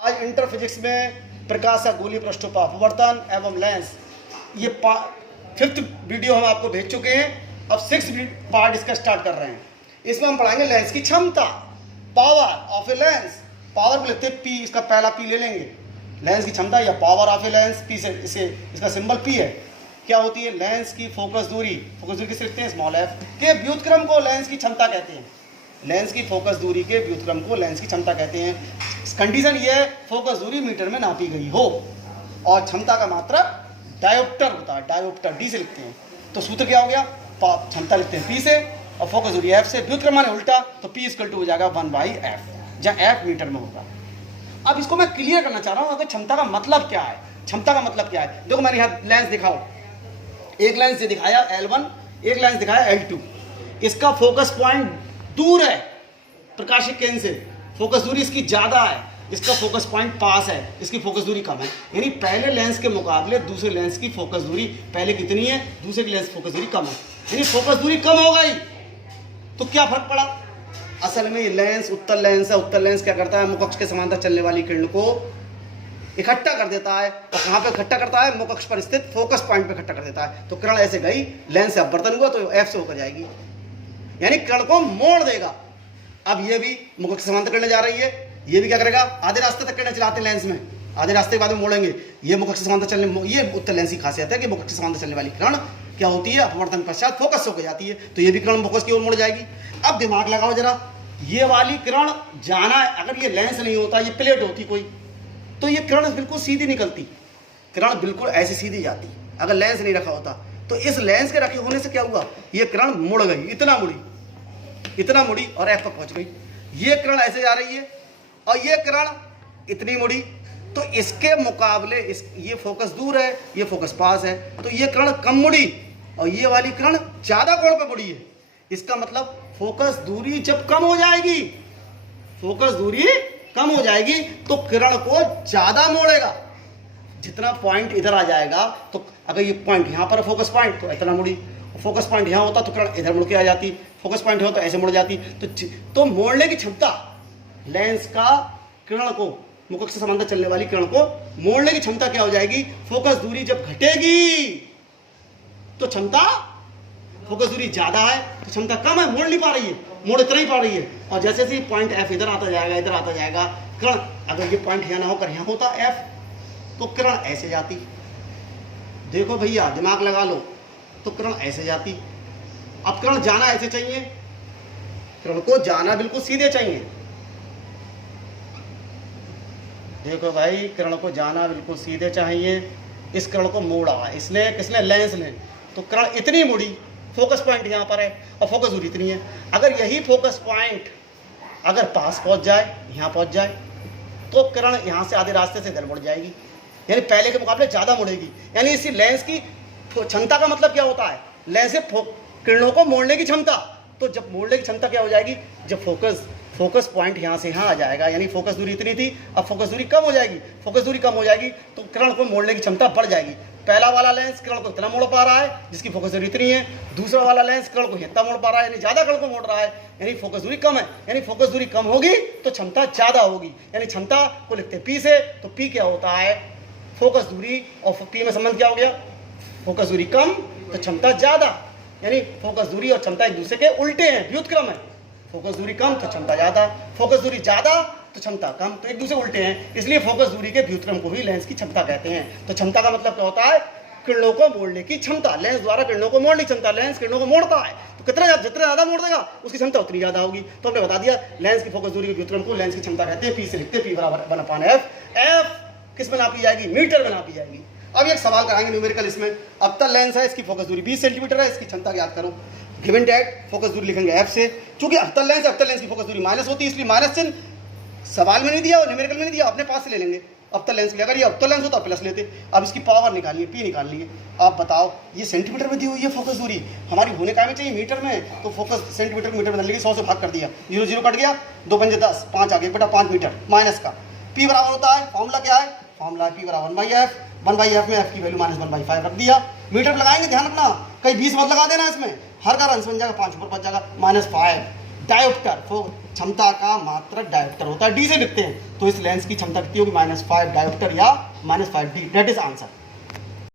आज inter physics में प्रकाश का गोलीय पृष्ठों पर अपवर्तन एवं लेंस, ये 5th वीडियो हम आपको भेज चुके हैं। अब 6th पार्ट इसका स्टार्ट कर रहे हैं। इसमें हम पढ़ाएंगे लेंस की क्षमता, power of a lens. Power को लिखते हैं पी, इसका पहला पी ले लेंगे, लेंस की क्षमता या power of a lens, P से इसे इसका सिंबल पी है। क्या होती है? लेंस की फोकस दूरी किसे लिखते हैं? स्मॉल एफ के व्युत्क्रम को लेंस की क्षमता कहते हैं। लेंस की फोकस दूरी के व्युत्क्रम को लेंस की क्षमता कहते हैं। कंडीशन ये है, फोकस दूरी मीटर में नापी गई हो और क्षमता का मात्रक डायोप्टर होता है। डायोप्टर डी से लिखते हैं। तो सूत्र क्या हो गया? क्षमता लिखते हैं पी से और फोकस दूरी एफ से। व्युत्क्रम माने उल्टा, तो पी इक्वल टू हो जाएगा 1/f, जहाँ एफ मीटर में होगा। अब इसको मैं क्लियर करना चाह रहा हूँ, अगर क्षमता का मतलब क्या है। क्षमता का मतलब क्या है? देखो मैंने यहाँ लेंस दिखाओ, एक लेंस से दिखाया L1, एक लेंस दिखाया L2। इसका फोकस पॉइंट दूर है प्रकाशिक केंद्र से, फोकस दूरी इसकी ज्यादा है, इसका फोकस पॉइंट पास है, इसकी फोकस दूरी कम है। यानी पहले लेंस के मुकाबले दूसरे लेंस की फोकस दूरी पहले कितनी है, दूसरे की लेंस की फोकस दूरी कम है। यानी फोकस दूरी कम हो गई तो क्या फर्क पड़ा? असल में ये लेंस उत्तल लेंस है। उत्तल लेंस क्या करता है? मुकक्ष के समांतर चलने वाली किरण को इकट्ठा कर देता है। और कहाँ पे इकट्ठा करता है? मुकक्ष पर स्थित फोकस पॉइंट पे इकट्ठा कर देता है। तो किरण ऐसे गई, लेंस से अपवर्तन हुआ तो एफ से होकर जाएगी, यानी किरण को मोड़ देगा। अब ये भी मुकक्ष समांतर करने जा रही है, ये भी क्या करेगा? आधे रास्ते तक किरण चलाते हैं लेंस में, आधे रास्ते के बाद में मोड़ेंगे। ये मुकक्ष समांतर चलने, ये उत्तल लेंस की खासियत है कि मुकक्ष समांतर चलने वाली किरण क्या होती है? अपवर्तन पश्चात फोकस होकर जाती है, तो ये भी किरण फोकस की ओर मुड़ जाएगी। अब दिमाग लगाओ जरा, ये वाली किरण जाना है, अगर ये लेंस नहीं होता, ये प्लेट होती कोई, तो ये किरण बिल्कुल सीधी निकलती, किरण बिल्कुल ऐसी सीधी जाती। अगर लेंस नहीं रखा होता तो इस लेंस के रखे होने से क्या हुआ? ये किरण मुड़ गई, इतना मुड़ी और एफ पर पहुंच गई। ये किरण ऐसे जा रही है और ये किरण इतनी मुड़ी, तो इसके मुकाबले ये फोकस दूर है, ये फोकस पास है, तो ये किरण कम मुड़ी और ये वाली किरण ज्यादा कोण पे मुड़ी है। इसका मतलब फोकस दूरी जब कम हो जाएगी, फोकस दूरी कम हो जाएगी तो किरण को ज्यादा मोड़ेगा। जितना पॉइंट इधर आ जाएगा, तो अगर ये पॉइंट यहाँ पर फोकस पॉइंट तो इतना मुड़ी, फोकस पॉइंट यहाँ होता तो किरण इधर मुड़ के आ जाती, फोकस पॉइंट हो तो ऐसे मुड़ जाती। तो मोड़ने की क्षमता लेंस का किरण को, मुकक्ष से समांतर चलने वाली किरण को मोड़ने की क्षमता क्या हो जाएगी? फोकस दूरी जब घटेगी तो क्षमता, फोकस दूरी ज्यादा है तो क्षमता कम है, मोड़ नहीं पा रही है, मोड़ इतना ही पा रही है। और जैसे जैसे पॉइंट एफ इधर आता जाएगा, किरण अगर ये पॉइंट यहाँ ना होकर यहाँ होता एफ, तो किरण ऐसे जाती। देखो भैया दिमाग लगा लो, तो किरण ऐसे जाती। अब किरण जाना ऐसे चाहिए, किरण को जाना बिल्कुल सीधे चाहिए। देखो भाई, किरण को जाना बिल्कुल सीधे चाहिए। इस किरण को मोड़ा इसने, किसने? लेंस ने। तो किरण इतनी मुड़ी, फोकस पॉइंट यहाँ पर है और फोकस दूरी इतनी है। अगर यही फोकस पॉइंट अगर पास पहुंच जाए, यहाँ पहुंच जाए, तो किरण यहाँ से आधे रास्ते से इधर मुड़ जाएगी, यानी पहले के मुकाबले ज्यादा मुड़ेगी। यानी इसी लेंस की क्षमता का मतलब क्या होता है? लेंस से किरणों को मोड़ने की क्षमता। तो जब मोड़ने की क्षमता क्या हो जाएगी? जब फोकस पॉइंट यहाँ से यहाँ आ जाएगा, यानी फोकस दूरी इतनी थी, अब फोकस दूरी कम हो जाएगी। फोकस दूरी कम हो जाएगी तो किरण को मोड़ने की क्षमता बढ़ जाएगी। पहला वाला लेंस किरण को इतना मोड़ पा रहा है जिसकी फोकस दूरी इतनी है, दूसरा वाला लेंस किरण को इतना मोड़ पा रहा है, यानी ज्यादा किरण को मोड़ रहा है, यानी फोकस दूरी कम है। यानी फोकस दूरी कम होगी तो क्षमता ज्यादा होगी, यानी क्षमता को लिखते हैं पी से। तो पी क्या होता है? फोकस दूरी और पी में संबंध क्या हो गया? फोकस दूरी कम तो क्षमता ज्यादा, यानी फोकस दूरी और क्षमता एक दूसरे के उल्टे हैं, व्युत्क्रम है। फोकस दूरी कम तो क्षमता ज्यादा, फोकस दूरी ज्यादा तो क्षमता कम, तो एक दूसरे उल्टे हैं। इसलिए फोकस दूरी के व्युत्क्रम को भी लेंस की क्षमता कहते हैं। तो क्षमता का मतलब क्या होता है? किरणों को मोड़ने की क्षमता। लेंस द्वारा किरणों को मोड़ने की क्षमता। लेंस किरणों को मोड़ता है तो जितना ज्यादा मोड़ देगा उसकी क्षमता उतनी ज्यादा होगी। तो हमने बता दिया, लेंस की फोकस दूरी के व्युत्क्रम को लेंस की क्षमता कहते हैं। पी से लिखते हैं पी बराबर 1/f। एफ किस में नापी जाएगी? मीटर में नापी जाएगी। अब एक सवाल कराएंगे न्यूमेरिकल इसमें। अवतल लेंस है, इसकी फोकस दूरी 20 सेंटीमीटर है, इसकी क्षमता याद करो। गिवन डेट फोकस दूरी लिखेंगे एफ से। चूंकि अवतल लेंस है, अवतल लेंस की फोकस दूरी माइनस होती है, इसलिए माइनस चिन्ह सवाल में नहीं दिया और न्यूमेरिकल में नहीं दिया, अपने पास से ले लेंगे। अवतल लेंस के अगर ये अवतल लेंस होता तो प्लस लेते। अब इसकी पावर निकालिए, पी निकालनी है। आप बताओ, ये सेंटीमीटर में दी हुई है फोकस दूरी, हमारी होने का में चाहिए मीटर में, तो फोकस सेंटीमीटर मीटर में बदल लेगी। 100 से भाग कर दिया, 0 0 कट गया, 2 पंजे 10, 5 आ गए बेटा, 5 मीटर माइनस का। पी बराबर होता है, फॉर्मूला क्या है? फॉर्मूला पी बराबर 1/f। 1/f में f की वैल्यू -1/5 रख दिया। मीटर लगाएंगे, ध्यान रखना कहीं 20 मत लगा देना, इसमें हर का अंश बन जाएगा, 5 ऊपर बच जाएगा -5 डायोप्टर, क्षमता का मात्रक डायोप्टर होता है, डी से लिखते हैं, तो इस लेंस की क्षमता कितनी होगी, -5 डायोप्टर या -5 डी, दैट इज आंसर।